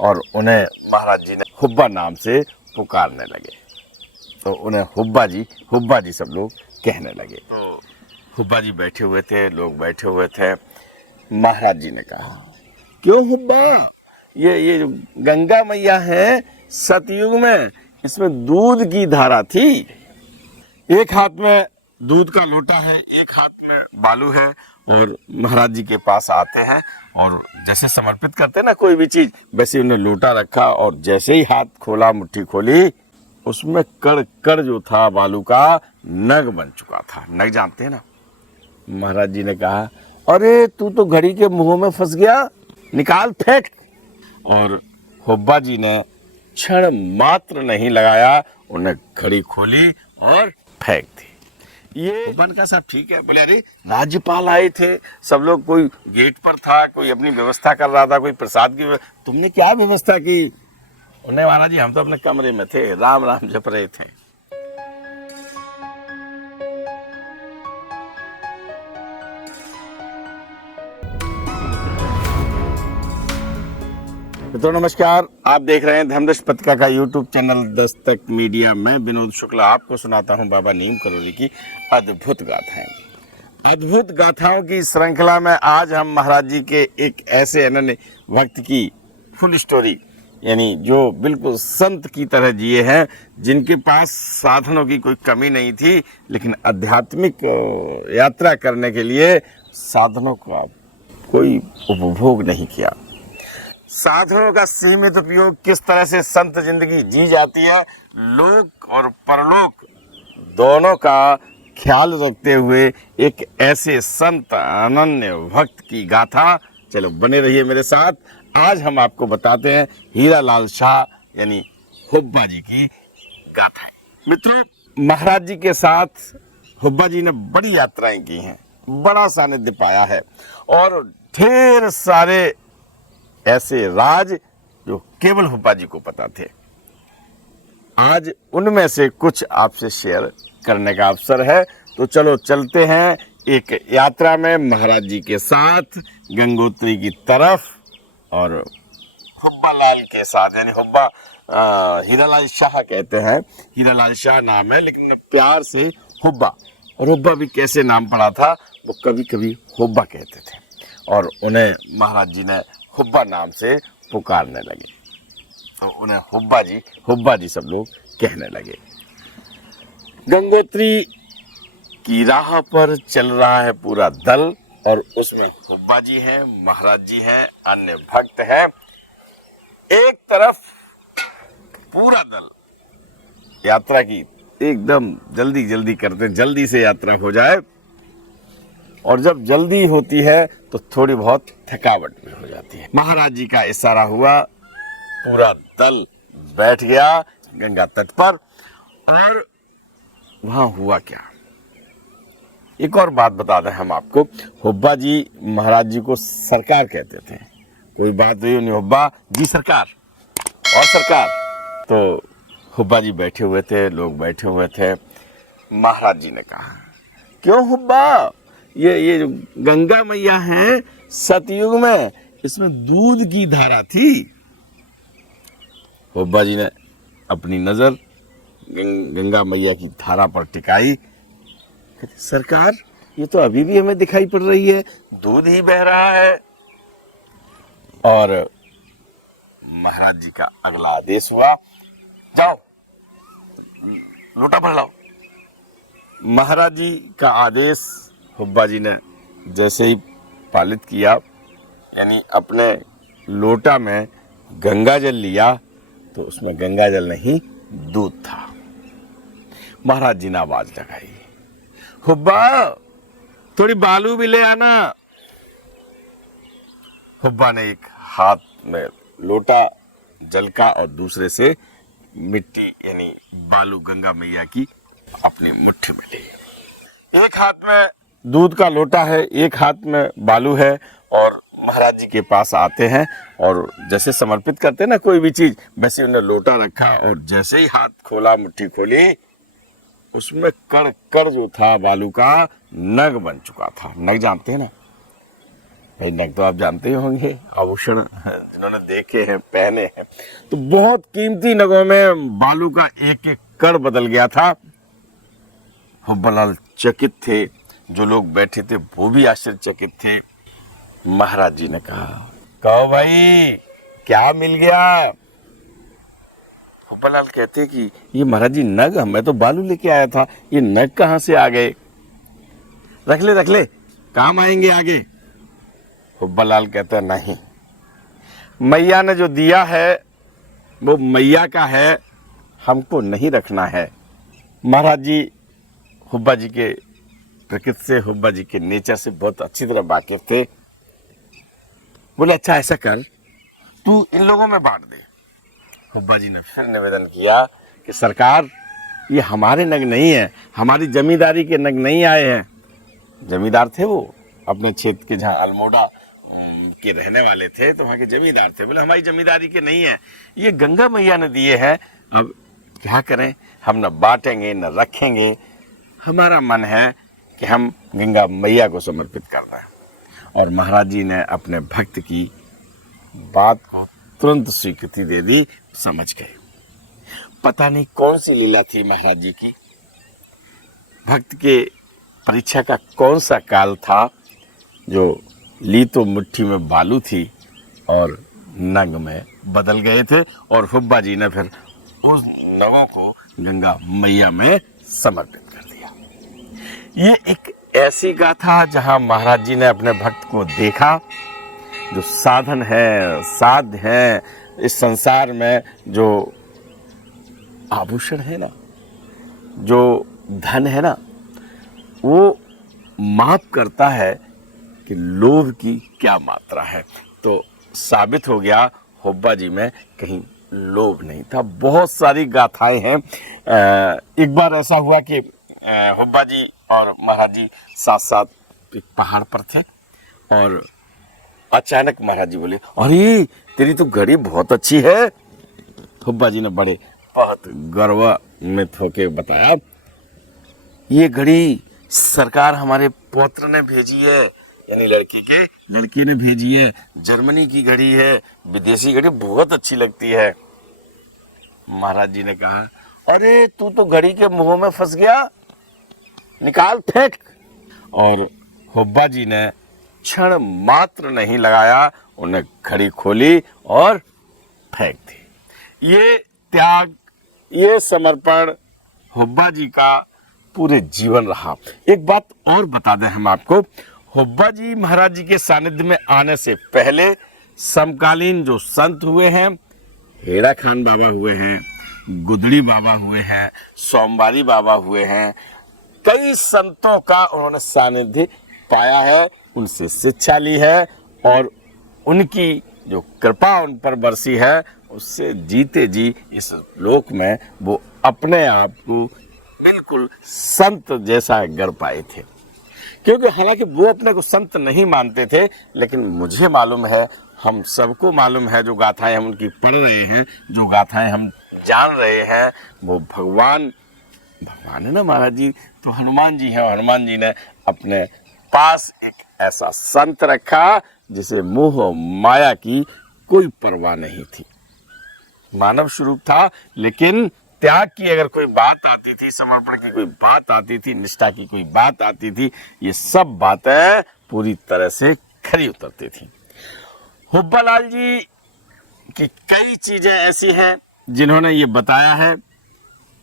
और उन्हें महाराज जी ने हुब्बा नाम से पुकारने लगे। तो उन्हें हुब्बा जी सब लोग कहने लगे। तो हुब्बा जी बैठे हुए थे, लोग बैठे हुए थे। महाराज जी ने कहा, क्यों हुब्बा, ये जो गंगा मैया है सतयुग में इसमें दूध की धारा थी। एक हाथ में दूध का लोटा है, एक हाथ में बालू है, और महाराज जी के पास आते हैं और जैसे समर्पित करते हैं ना कोई भी चीज, वैसे उन्हें लोटा रखा और जैसे ही हाथ खोला, मुट्ठी खोली, उसमें कड़ कड़ जो था बालू का नग बन चुका था। नग जानते हैं ना। महाराज जी ने कहा, अरे तू तो घड़ी के मुंह में फंस गया, निकाल फेंक। और हुब्बा जी ने क्षण मात्र नहीं लगाया, उन्हें घड़ी खोली और फेंक दी। ये बन का सब ठीक है। बोले अरे राज्यपाल आए थे, सब लोग, कोई गेट पर था, कोई अपनी व्यवस्था कर रहा था, कोई प्रसाद की, तुमने क्या व्यवस्था की? उन्हें महाराज जी हम तो अपने कमरे में थे, राम राम जप रहे थे। तो नमस्कार, आप देख रहे हैं धर्मदर्श पत्रिका का यूट्यूब चैनल दस्तक मीडिया। मैं विनोद शुक्ला आपको सुनाता हूं बाबा नीम करोली की अद्भुत गाथाएं। अद्भुत गाथाओं की श्रृंखला में आज हम महाराज जी के एक ऐसे अनन्य भक्त की फुल स्टोरी, यानी जो बिल्कुल संत की तरह जिए हैं, जिनके पास साधनों की कोई कमी नहीं थी, लेकिन आध्यात्मिक यात्रा करने के लिए साधनों का कोई उपभोग नहीं किया। साधनों का सीमित उपयोग किस तरह से संत जिंदगी जी जाती है, लोक और परलोक दोनों का ख्याल रखते हुए एक ऐसे संत अनन्य भक्त की गाथा। चलो बने रहिए मेरे साथ। आज हम आपको बताते हैं हीरालाल शाह यानी हुब्बा जी की गाथा। मित्रों, महाराज जी के साथ हुब्बा जी ने बड़ी यात्राएं की हैं, बड़ा सानिध्य पाया है, और ढेर सारे ऐसे राज जो केवल हुब्बा जी को पता थे। आज उनमें से कुछ आपसे शेयर करने का अवसर है। तो चलो चलते हैं एक यात्रा में महाराज जी के साथ गंगोत्री की तरफ, और हुब्बा लाल के साथ, यानी हुब्बा हीरालाल शाह कहते हैं। हीरालाल शाह नाम है, लेकिन प्यार से हुब्बा, और हुब्बा भी कैसे नाम पड़ा था, वो कभी कभी हुब्बा कहते थे, और उन्हें महाराज जी ने हुब्बा नाम से पुकारने लगे। तो उन्हें हुब्बा जी सब लोग कहने लगे। गंगोत्री की राह पर चल रहा है पूरा दल, और उसमें हुब्बा जी हैं, महाराज जी हैं, अन्य भक्त हैं। एक तरफ पूरा दल यात्रा की एकदम जल्दी जल्दी करते, जल्दी से यात्रा हो जाए, और जब जल्दी होती है तो थोड़ी बहुत थकावट भी हो जाती है। महाराज जी का इशारा हुआ, पूरा दल बैठ गया गंगा तट पर। और वहां हुआ क्या, एक और बात बता दें हम आपको। हुब्बा जी महाराज जी को सरकार कहते थे। कोई बात हुई नहीं, हुब्बा जी सरकार और सरकार। तो हुब्बा जी बैठे हुए थे, लोग बैठे हुए थे। महाराज जी ने कहा, क्यों हुब्बा, ये जो गंगा मैया है सतयुग में इसमें दूध की धारा थी। हुब्बा जी ने अपनी नजर गंगा मैया की धारा पर टिकाई। कहते, सरकार ये तो अभी भी हमें दिखाई पड़ रही है, दूध ही बह रहा है। और महाराज जी का अगला आदेश हुआ, जाओ लोटा भर लाओ। महाराज जी का आदेश हुब्बा जी ने जैसे ही पालित किया, यानी अपने लोटा में गंगा जल लिया, तो उसमें गंगा जल नहीं दूध था। महाराज जी ने आवाज लगाई, हुब्बा थोड़ी बालू भी ले आना। हुब्बा ने एक हाथ में लोटा जल का और दूसरे से मिट्टी यानी बालू गंगा मैया की अपनी मुट्ठी में ली। एक हाथ में दूध का लोटा है, एक हाथ में बालू है, और महाराज जी के पास आते हैं और जैसे समर्पित करते हैं ना कोई भी चीज, वैसे उन्हें लोटा रखा, और जैसे ही हाथ खोला, मुट्ठी खोली, उसमें कण कण जो था बालू का नग बन चुका था। नग जानते हैं ना। भाई नग तो आप जानते ही होंगे, आभूषण जिन्होंने देखे हैं, पहने हैं, तो बहुत कीमती नगों में बालू का एक एक कण बदल गया था। हुब्बालाल चकित थे, जो लोग बैठे थे वो भी आश्चर्यचकित थे। महाराज जी ने कहा, कहो भाई क्या मिल गया? हुब्बालाल कहते कि ये महाराज जी नग, मैं तो बालू लेके आया था, ये नग कहां से आ गए? रख ले काम आएंगे आगे। हुब्बालाल कहता नहीं, मैया ने जो दिया है वो मैया का है, हमको नहीं रखना है। महाराज जी हुब्बा जी के प्रकृति से, हुब्बा जी के नेचर से बहुत अच्छी तरह वाकिफ थे। बोले अच्छा ऐसा कर, तू इन लोगों में बांट दे। हुब्बा जी ने फिर निवेदन किया कि सरकार ये हमारे नग नहीं है, हमारी जमींदारी के नग नहीं आए हैं। जमींदार थे वो, अपने क्षेत्र के जहाँ अल्मोड़ा के रहने वाले थे, तो वहाँ के जमींदार थे। बोले हमारी जमींदारी के नहीं है, ये गंगा मैया ने दिए हैं, अब क्या करें, हम न बांटेंगे न रखेंगे, हमारा मन है कि हम गंगा मैया को समर्पित कर दें। और महाराज जी ने अपने भक्त की बात को तुरंत स्वीकृति दे दी, समझ गए। पता नहीं कौन सी लीला थी महाराज जी की, भक्त के परीक्षा का कौन सा काल था, जो ली तो मुट्ठी में बालू थी और नग में बदल गए थे। और हुब्बा जी ने फिर उस नगों को गंगा मैया में समर्पित कर दिया। ये एक ऐसी गाथा जहां महाराज जी ने अपने भक्त को देखा, जो साधन है, साध्य है, इस संसार में जो आभूषण है ना, जो धन है ना, वो माप करता है कि लोभ की क्या मात्रा है। तो साबित हो गया हुब्बा जी में कहीं लोभ नहीं था। बहुत सारी गाथाएं हैं। एक बार ऐसा हुआ कि हुब्बा जी और महाराज जी साथ साथ एक पहाड़ पर थे और अचानक महाराज जी बोले, अरे तेरी तो घड़ी बहुत अच्छी है। हुब्बा जी ने बड़े बहुत गर्वान्वित होके बताया, ये घड़ी सरकार हमारे पौत्र ने भेजी है, यानी लड़की ने भेजी है, जर्मनी की घड़ी है, विदेशी घड़ी बहुत अच्छी लगती है। महाराज जी ने कहा, अरे तू तो घड़ी के मुंह में फंस गया, निकाल फेंक। और हुब्बा जी ने क्षण मात्र नहीं लगाया, उन्हें घड़ी खोली और फेंक दी। ये त्याग, ये समर्पण हुब्बा जी का पूरे जीवन रहा। एक बात और बता दें हम आपको, हुब्बा जी महाराज जी के सानिध्य में आने से पहले समकालीन जो संत हुए हैं, हेड़ा खान बाबा हुए हैं, गुदड़ी बाबा हुए हैं, सोमवारी बाबा हुए हैं, कई संतों का उन्होंने सानिध्य पाया है, उनसे शिक्षा ली है और उनकी जो कृपा उन पर बरसी है, उससे जीते जी इस लोक में वो अपने आप को बिल्कुल संत जैसा कर पाए थे। क्योंकि हालांकि वो अपने को संत नहीं मानते थे, लेकिन मुझे मालूम है, हम सबको मालूम है, जो गाथाएं हम उनकी पढ़ रहे हैं, जो गाथाएं हम जान रहे हैं, वो भगवान है ना महाराज जी, तो हनुमान जी हैं और हनुमान जी ने अपने पास एक ऐसा संत रखा जिसे मोह माया की कोई परवाह नहीं थी। मानव स्वरूप था, लेकिन त्याग की अगर कोई बात आती थी, समर्पण की कोई बात आती थी, निष्ठा की कोई बात आती थी, ये सब बातें पूरी तरह से खरी उतरती थी। हुब्बालाल जी की कई चीजें ऐसी हैं जिन्होंने ये बताया है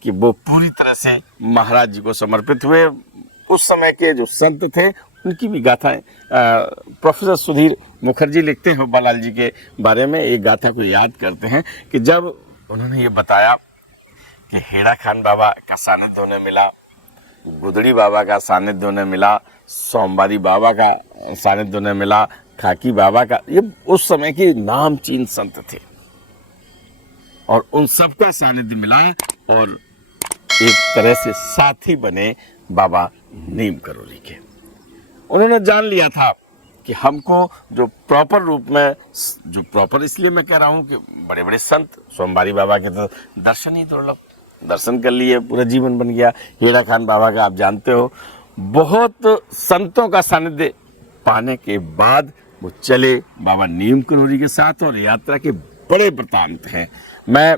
कि वो पूरी तरह से महाराज जी को समर्पित हुए। उस समय के जो संत थे उनकी भी गाथाएं प्रोफेसर सुधीर मुखर्जी लिखते हैं हुब्बालाल जी के बारे में। एक गाथा को याद करते हैं कि जब उन्होंने ये बताया कि हेड़ा खान बाबा का सानिध्य उन्हें मिला, गुदड़ी बाबा का सानिध्य उन्हें मिला, सोमवारी बाबा का सानिध्य उन्हें मिला, खाकी बाबा का, ये उस समय के नामचीन संत थे और उन सबका सानिध्य मिला और एक तरह से साथी बने बाबा नीम करोली के। उन्होंने जान लिया था कि हमको जो प्रॉपर रूप में, जो प्रॉपर इसलिए मैं कह रहा हूँ कि बड़े बड़े संत, सोमवारी बाबा के तो दर्शन ही दुर्लभ, दर्शन कर लिए पूरा जीवन बन गया। हेड़ा खान बाबा का आप जानते हो, बहुत संतों का सानिध्य पाने के बाद वो चले बाबा नीम करौरी के साथ और यात्रा के बड़े वृतांत हैं। मैं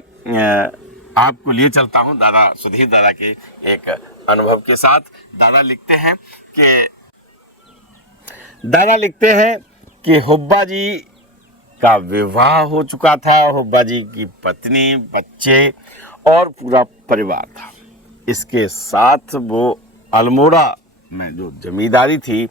आपको लिए चलता हूँ दादा सुधीर दादा के एक अनुभव के साथ। दादा लिखते हैं कि हुब्बा जी का विवाह हो चुका था, हुब्बा जी की पत्नी, बच्चे और पूरा परिवार था। इसके साथ वो अल्मोड़ा में जो जमींदारी थी,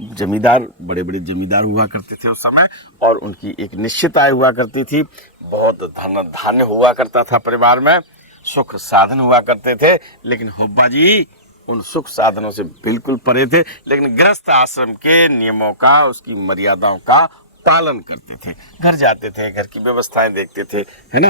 जमींदार बड़े बड़े जमींदार हुआ करते थे उस समय और उनकी एक निश्चित आय हुआ करती थी, बहुत धन धान्य हुआ करता था परिवार में, सुख साधन हुआ करते थे। लेकिन हुब्बा जी उन सुख साधनों से बिल्कुल परे थे, लेकिन गृहस्थ आश्रम के नियमों का, उसकी मर्यादाओं का पालन करते थे। घर जाते थे, घर की व्यवस्थाएं देखते थे, है ना,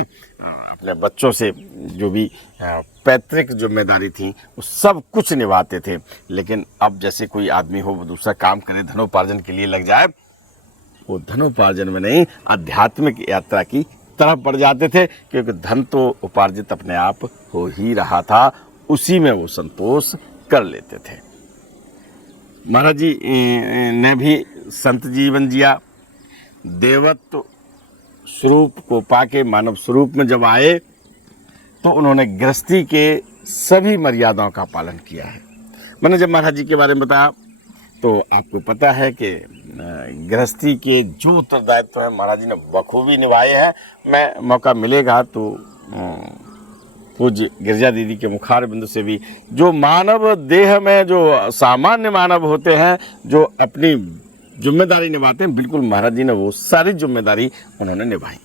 अपने बच्चों से जो भी पैतृक जिम्मेदारी थी वो सब कुछ निभाते थे। लेकिन अब जैसे कोई आदमी हो, वो दूसरा काम करे, धनोपार्जन के लिए लग जाए, वो धनोपार्जन में नहीं, आध्यात्मिक यात्रा की तरफ बढ़ जाते थे, क्योंकि धन तो उपार्जित अपने आप हो ही रहा था, उसी में वो संतोष कर लेते थे। महाराज जी ने भी संत जीवन जिया, देवत्व स्वरूप को पाके मानव स्वरूप में जब आए तो उन्होंने गृहस्थी के सभी मर्यादाओं का पालन किया है। मैंने जब महाराज जी के बारे में बताया तो आपको पता है कि गृहस्थी के जो उत्तरदायित्व है महाराज जी ने बखूबी निभाए हैं। मैं मौका मिलेगा तो पूज्य गिरजा दीदी के मुखार बिंदु से भी, जो मानव देह में जो सामान्य मानव होते हैं, जो अपनी जिम्मेदारी निभाते हैं, बिल्कुल महाराज जी ने वो सारी जिम्मेदारी उन्होंने निभाई।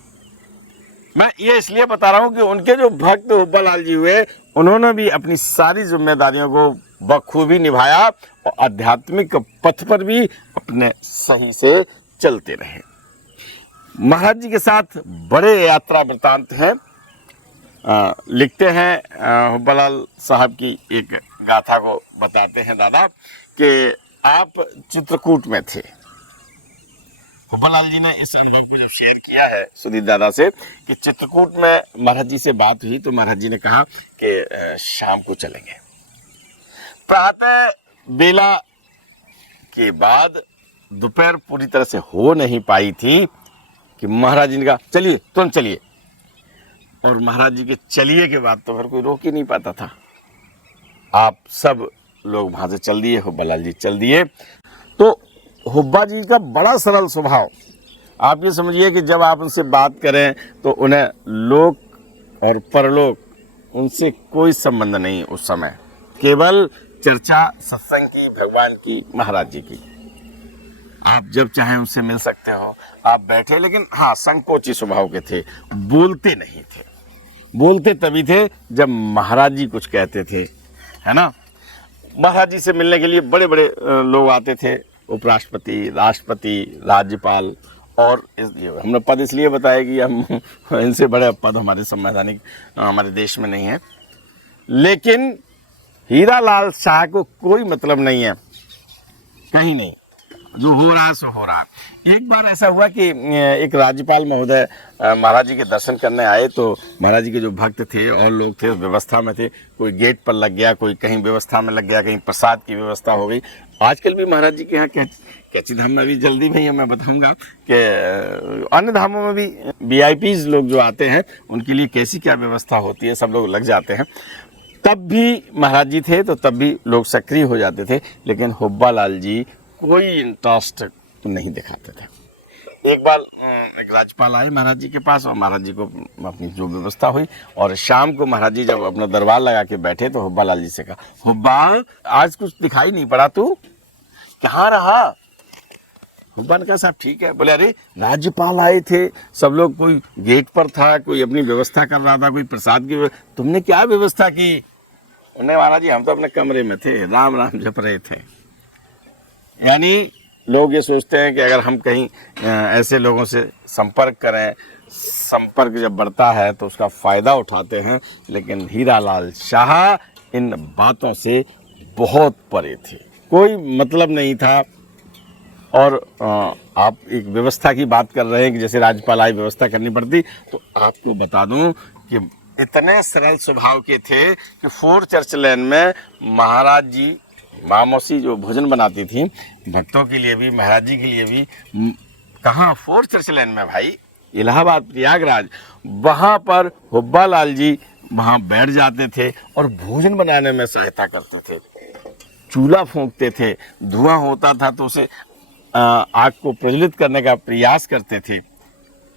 मैं ये इसलिए बता रहा हूँ कि उनके जो भक्त हुब्बा लाल जी हुए, उन्होंने भी अपनी सारी जिम्मेदारियों को बखूबी निभाया और आध्यात्मिक पथ पर भी अपने सही से चलते रहे। महाराज जी के साथ बड़े यात्रा वृतांत हैं। लिखते हैं हुब्बा लाल साहब की एक गाथा को बताते हैं दादा कि आप चित्रकूट में थे। हुब्बा लाल जी ने इस अनुभव को जब शेयर किया है सुधीर दादा से कि चित्रकूट में महाराज जी से बात हुई तो महाराज जी ने कहा कि शाम को चलेंगे। प्रातः बेला के बाद दोपहर पूरी तरह से हो नहीं पाई थी कि महाराज जी ने कहा चलिए, तुरंत चलिए। और महाराज जी के चलिए के बाद तो फिर कोई रोक ही नहीं पाता था। आप सब लोग वहां से चल दिए, हुब्बा लाल जी चल दिए। तो हुब्बा जी का बड़ा सरल स्वभाव, आप ये समझिए कि जब आप उनसे बात करें तो उन्हें लोक और परलोक उनसे कोई संबंध नहीं। उस समय केवल चर्चा सत्संग की, भगवान की, महाराज जी की। आप जब चाहें उनसे मिल सकते हो, आप बैठे, लेकिन हाँ संकोची स्वभाव के थे, बोलते नहीं थे। बोलते तभी थे जब महाराज जी कुछ कहते थे, है ना। महाराज जी से मिलने के लिए बड़े बड़े लोग आते थे, उपराष्ट्रपति, राष्ट्रपति, राज्यपाल। और हमने पद इसलिए बताया कि हम इनसे बड़े पद हमारे संवैधानिक हमारे देश में नहीं है। लेकिन हीरा लाल शाह को कोई मतलब नहीं है, कहीं नहीं, जो हो रहा है सो हो रहा है। एक बार ऐसा हुआ कि एक राज्यपाल महोदय महाराज जी के दर्शन करने आए, तो महाराज जी के जो भक्त थे और लोग थे व्यवस्था में थे, कोई गेट पर लग गया, कोई कहीं व्यवस्था में लग गया, कहीं प्रसाद की व्यवस्था हो गई। आजकल भी महाराज जी के यहाँ कैची धाम में भी जल्दी भैया मैं बताऊंगा कि अन्य धामों में भी VIPs लोग जो आते हैं उनके लिए कैसी क्या व्यवस्था होती है, सब लोग लग जाते हैं। तब भी महाराज जी थे तो तब भी लोग सक्रिय हो जाते थे, लेकिन हुब्बा लाल जी कोई इंटरेस्ट नहीं दिखाते थे। एक बार एक राज्यपाल आए महाराज जी के पास और महाराज जी को अपनी जो व्यवस्था हुई, और शाम को महाराज जी जब अपना दरबार लगा के बैठे तो हुब्बा लाल जी से कहा, हुब्बा आज कुछ दिखाई नहीं पड़ा, तू कहाँ रहा। हुब्बा ने कहा साहब ठीक है। बोले अरे राज्यपाल आए थे, सब लोग, कोई गेट पर था, कोई अपनी व्यवस्था कर रहा था, कोई प्रसाद की, तुमने क्या व्यवस्था की। उन्हें महाराज जी हम तो अपने कमरे में थे, राम राम जप रहे थे। यानी लोग ये सोचते हैं कि अगर हम कहीं ऐसे लोगों से संपर्क करें, संपर्क जब बढ़ता है तो उसका फ़ायदा उठाते हैं। लेकिन हीरा लाल शाह इन बातों से बहुत परे थे, कोई मतलब नहीं था। और आप एक व्यवस्था की बात कर रहे हैं कि जैसे राज्यपाल आई व्यवस्था करनी पड़ती, तो आपको बता दूं कि इतने सरल स्वभाव के थे कि 4 चर्च लेन में महाराज जी माँ मौसी जो भोजन बनाती थी भक्तों के लिए भी, महाराज जी के लिए भी, कहाँ? 4 चर्च लेन में भाई, इलाहाबाद प्रयागराज। वहाँ पर हुब्बा लाल जी वहाँ बैठ जाते थे और भोजन बनाने में सहायता करते थे। चूल्हा फूंकते थे, धुआं होता था तो उसे आग को प्रज्वलित करने का प्रयास करते थे,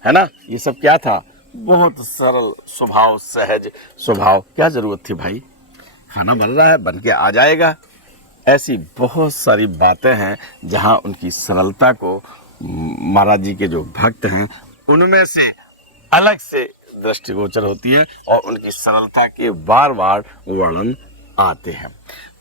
है ना। ये सब क्या था? बहुत सरल स्वभाव, सहज स्वभाव। क्या जरूरत थी भाई? खाना बन रहा है, बन के आ जाएगा। ऐसी बहुत सारी बातें हैं जहां उनकी सरलता को महाराज जी के जो भक्त हैं उनमें से अलग से दृष्टिगोचर होती है और उनकी सरलता के बार बार वर्णन आते हैं।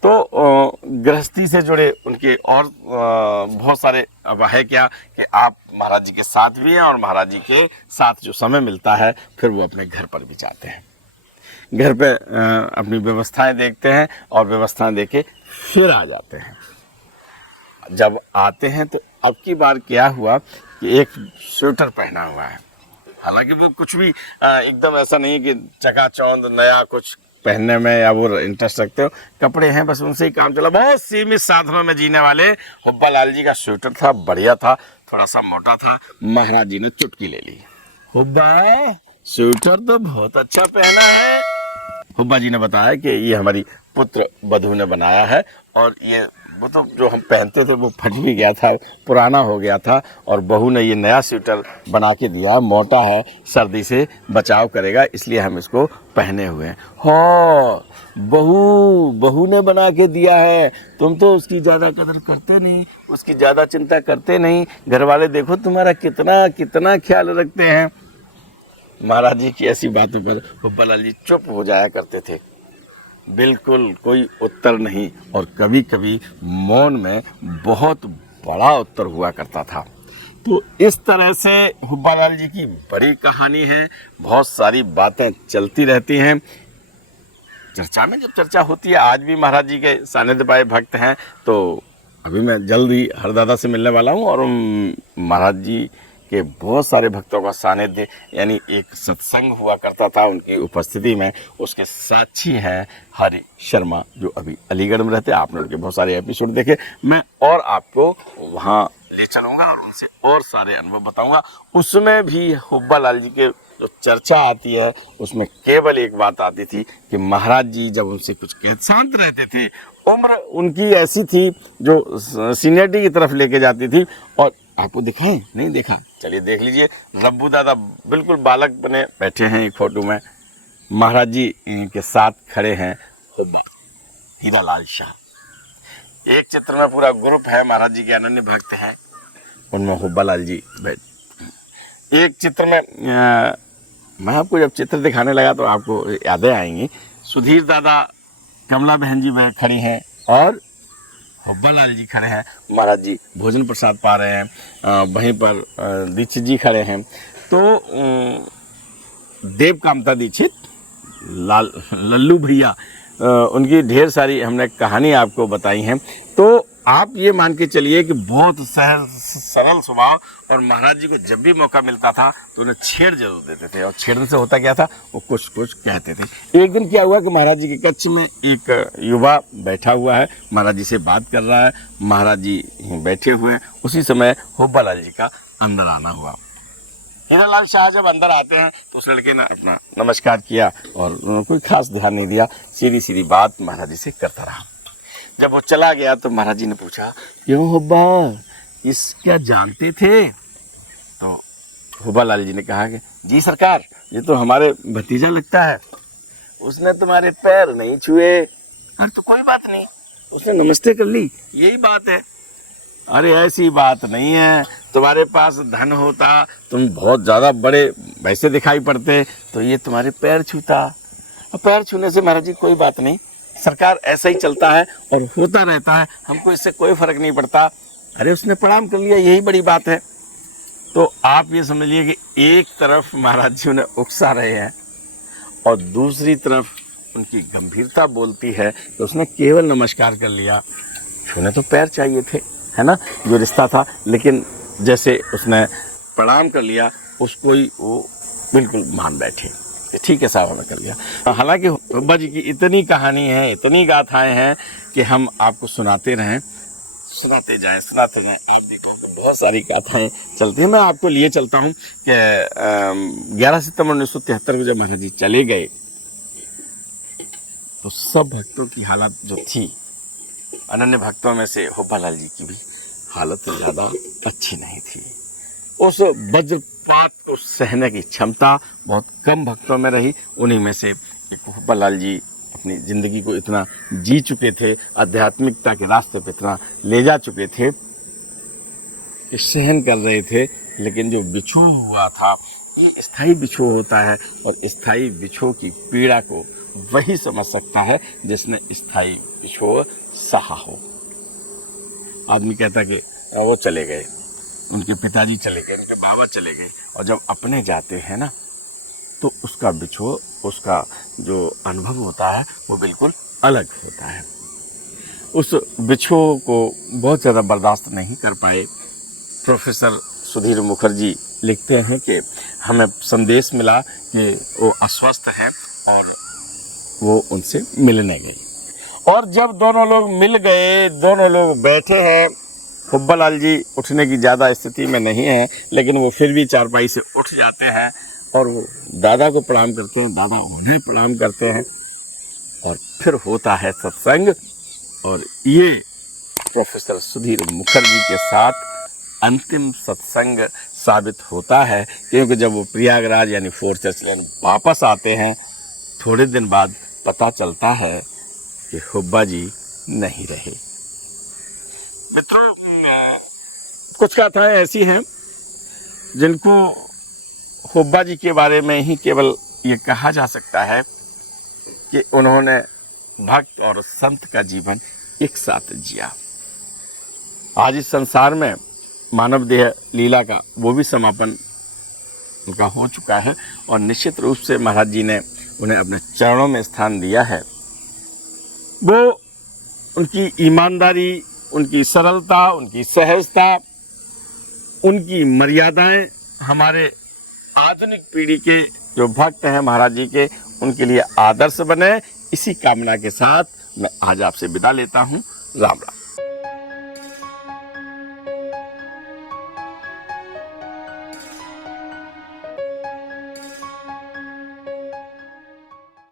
तो गृहस्थी से जुड़े उनके और बहुत सारे अब है क्या कि आप महाराज जी के साथ भी हैं और महाराज जी के साथ जो समय मिलता है फिर वो अपने घर पर भी जाते हैं। घर पे अपनी व्यवस्थाएं देखते हैं और व्यवस्थाएं देके फिर आ जाते हैं। जब आते हैं तो अब की बार क्या हुआ कि एक स्वेटर पहना हुआ है। हालांकि वो कुछ भी एकदम ऐसा नहीं कि चकाचौंध नया कुछ पहनने में या वो इंटरेस्ट रखते हो, कपड़े हैं बस उनसे ही काम चला। बहुत सीमित साधनों में जीने वाले हुब्बा लाल जी का स्वेटर था, बढ़िया था, थोड़ा सा मोटा था। महाराज जी ने चुटकी ले ली, हुब्बा स्वेटर तो बहुत अच्छा पहना है। हुब्बा जी ने बताया कि ये हमारी पुत्र वधू ने बनाया है और ये वो तो जो हम पहनते थे वो फट भी गया था, पुराना हो गया था और बहू ने ये नया स्वेटर बना के दिया, मोटा है, सर्दी से बचाव करेगा, इसलिए हम इसको पहने हुए हैं। हो, बहू ने बना के दिया है, तुम तो उसकी ज़्यादा कदर करते नहीं, उसकी ज़्यादा चिंता करते नहीं। घर वाले देखो तुम्हारा कितना कितना ख्याल रखते हैं। महाराज जी की ऐसी बातों पर हुब्बा लाल जी चुप हो जाया करते थे, बिल्कुल कोई उत्तर नहीं, और कभी कभी मौन में बहुत बड़ा उत्तर हुआ करता था। तो इस तरह से हुब्बा लाल जी की बड़ी कहानी है, बहुत सारी बातें चलती रहती हैं। चर्चा में जब चर्चा होती है, आज भी महाराज जी के सानिध्य पाए भक्त हैं, तो अभी मैं जल्द ही हरदादा से मिलने वाला हूँ और महाराज जी के बहुत सारे भक्तों का सानिध्य यानी एक सत्संग हुआ करता था उनकी उपस्थिति में, उसके साक्षी हैं हरि शर्मा जो अभी अलीगढ़ में रहते हैं। आपने उनके बहुत सारे एपिसोड देखे, मैं और आपको वहाँ ले चलूँगा और उनसे और सारे अनुभव बताऊँगा। उसमें भी हुब्बा लाल जी के जो चर्चा आती है उसमें केवल एक बात आती थी कि महाराज जी जब उनसे कुछ कहते शांत रहते थे, उम्र उनकी ऐसी थी जो सीनियरिटी की तरफ लेके जाती थी। और आपको दिखाएं? नहीं देखा? चलिए देख लीजिए। रब्बू दादा बिल्कुल बालक बने बैठे हैं एक फोटो में, महाराज जी के साथ खड़े हैं हुब्बा हीरालाल शाह। एक चित्र में पूरा ग्रुप है, महाराज जी के अनन्य भक्त हैं, उनमें हुब्बा लाल जी बैठ। एक चित्र में मैं आपको जब चित्र दिखाने लगा तो आपको यादें आएंगी। सुधीर दादा, कमला बहन जी वह खड़ी हैं और हुब्बा लाल जी खड़े हैं, महाराज जी भोजन प्रसाद पा रहे हैं। वहीं पर दीक्षित जी खड़े हैं। तो देव कामता दीक्षित, लल्लू भैया, उनकी ढेर सारी हमने कहानी आपको बताई हैं। तो आप ये मान के चलिए कि बहुत सहज सरल स्वभाव, और महाराज जी को जब भी मौका मिलता था तो उन्हें छेड़ जरूर देते थे, और छेड़ने से होता क्या था, वो कुछ कुछ कहते थे। एक दिन क्या हुआ कि महाराज जी के कक्ष में एक युवा बैठा हुआ है, महाराज जी से बात कर रहा है, महाराज जी बैठे हुए हैं। उसी समय हुब्बा लाल जी का अंदर आना हुआ। हीरालाल शाह जब अंदर आते हैं तो उस लड़के ने अपना नमस्कार किया और कोई खास ध्यान नहीं दिया, सीधी सीधी बात महाराज जी से करता रहा। जब वो चला गया तो महाराज जी ने पूछा, क्यों हुब्बा, इस क्या जानते थे? तो हुब्बा लाल जी ने कहा कि जी सरकार, ये तो हमारे भतीजा लगता है, उसने तुम्हारे पैर नहीं छुए। अरे तो कोई बात नहीं, उसने नमस्ते कर ली, यही बात है। अरे ऐसी बात नहीं है, तुम्हारे पास धन होता, तुम बहुत ज़्यादा बड़े वैसे दिखाई पड़ते, तो ये तुम्हारे पैर छूता। पैर छूने से महाराज जी कोई बात नहीं सरकार, ऐसा ही चलता है और होता रहता है, हमको इससे कोई फर्क नहीं पड़ता। अरे उसने प्रणाम कर लिया, यही बड़ी बात है। तो आप ये समझिए कि एक तरफ महाराज जी उन्हें उकसा रहे हैं और दूसरी तरफ उनकी गंभीरता बोलती है कि उसने केवल नमस्कार कर लिया, छूने तो पैर चाहिए थे, है ना, जो रिश्ता था। लेकिन जैसे उसने प्रणाम कर लिया, उसको ही वो बिल्कुल मान बैठे, ठीक है साहब, हमें कर लिया। हालांकि हुब्बा जी की इतनी कहानी है, इतनी गाथाएं हैं कि हम आपको सुनाते रहें। सुनाते जाएं आप भी कहें। बहुत सारी गाथाएं चलती हैं। मैं आपको लिए चलता हूं कि 11 सितंबर 1973 को जब महाराज जी चले गए तो सब भक्तों की हालत जो थी, अनन्य भक्तों में से हुब्बालाल जी की भी हालत ज़्यादा अच्छी नहीं थी। उस वज्रपात को सहने की क्षमता बहुत कम भक्तों में रही। उन्हीं में से एक हुब्बालाल जी अपनी ज़िंदगी को इतना जी चुके थे, आध्यात्मिकता के रास्ते पर इतना ले जा चुके थे कि सहन कर रहे थे। लेकिन जो बिछोह हुआ था, ये स्थायी बिछोह होता है, और स्थायी बिछोह की पीड़ा को वही समझ सकता है जिसने स्थायी बिछोह सहा हो। आदमी कहता कि वो चले गए, उनके पिताजी चले गए, उनके बाबा चले गए, और जब अपने जाते हैं ना तो उसका बिछोह, उसका जो अनुभव होता है वो बिल्कुल अलग होता है। उस बिछोह को बहुत ज़्यादा बर्दाश्त नहीं कर पाए। प्रोफेसर सुधीर मुखर्जी लिखते हैं कि हमें संदेश मिला कि वो अस्वस्थ हैं और वो उनसे मिलने गए। और जब दोनों लोग मिल गए, दोनों लोग बैठे हैं, हुब्बालाल जी उठने की ज़्यादा स्थिति में नहीं है, लेकिन वो फिर भी चारपाई से उठ जाते हैं और वो दादा को प्रणाम करते हैं, दादा उन्हें प्रणाम करते हैं, और फिर होता है सत्संग। और ये प्रोफेसर सुधीर मुखर्जी के साथ अंतिम सत्संग साबित होता है, क्योंकि जब वो प्रयागराज यानी फोर्थ चर्च वापस आते हैं, थोड़े दिन बाद पता चलता है कि हुब्बा जी नहीं रहे। मित्रों, कुछ गाथाएं ऐसी हैं जिनको हुब्बा जी के बारे में ही केवल ये कहा जा सकता है कि उन्होंने भक्त और संत का जीवन एक साथ जिया। आज इस संसार में मानव देह लीला का वो भी समापन उनका हो चुका है, और निश्चित रूप से महाराज जी ने उन्हें अपने चरणों में स्थान दिया है। वो उनकी ईमानदारी, उनकी सरलता, उनकी सहजता, उनकी मर्यादाएं हमारे आधुनिक पीढ़ी के जो भक्त हैं महाराज जी के, उनके लिए आदर्श बने। इसी कामना के साथ मैं आज आपसे विदा लेता हूँ। राम राम।